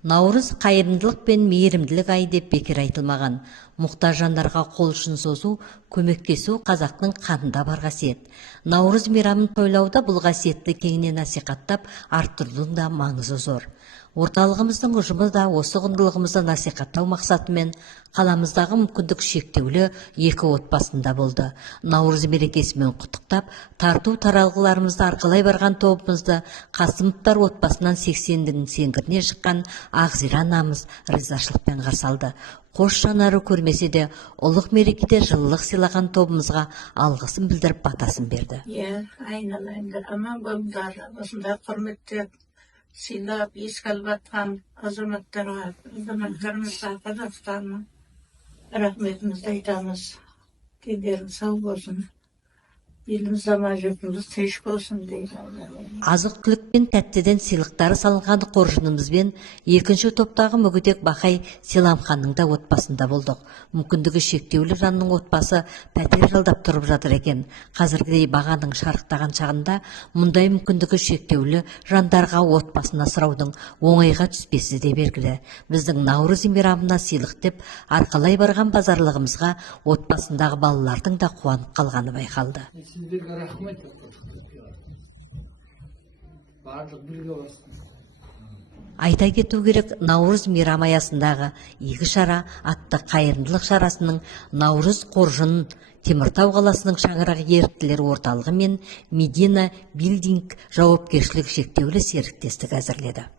Наурыз қайырымдылық пен мейірімділік айы деп бекер айтылмаған. Мұқтаж жандарға қол ұшын созу, көмектесу қазақтың қанында бар қасиет. Наурыз мейрамын тойлауда бұл қасиетті кеңінен насихаттап, арттырудың да маңызы зор. Орталығымыздың ұжымы да осы құндылығымызды насихаттау мақсатымен қаламыздағы мүмкіндік шектеулі екі отбасында болды. Наурыз мерекесімен құттықтап, тарту таралғыларымызды арқалай барған тобымызды Қасымовтар отбасынан 80-дің сеңгіріне шыққан Ақзира анамыз ризашылықпен қарсы алды. Қош жанары көрмесе де, ұлық мерекеде жылылық сыйлаған тобымызға алғысын білдіріп батасын берді. Айналайындар, аман болыңдар, осындай құрметті сыйлап, еске алып жатқан азаматтарға, азаматтарымызға, Қазақстанның рахметімізді айтамыз. Дендерің сау болсын. Еліміз аман жұртымыз тыныш болсын дейді. Азық-түлік пен тәттіден сыйлықтары салынған қоржынымызбен екінші топтағы мүгедек Бақай Селамханның да отбасында болдық. Мүмкіндігі шектеулі жанның отбасы пәтер жалдап тұрып жатыр екен. Қазіргідей бағаның шарықтаған шағында мұндай мүмкіндігі шектеулі жандарға отбасын асыраудың оңайға түспесі де белгілі. Біздің Наурыз мейрамына сыйлық деп арқалай барған базарлығымызға отбасындағы балалардың да қуанып қалғаны байқалды. Сіздерге рахмет. Барлық бірге басты. Айта кету керек, Наурыз мейрам аясындағы игі шара атты қайырымдылық шарасының Наурыз қоржынын Теміртау қаласының шаңырақ еріктілер орталығы мен Медина Билдинг жауапкершілігі шектеулі серіктестік әзірледі.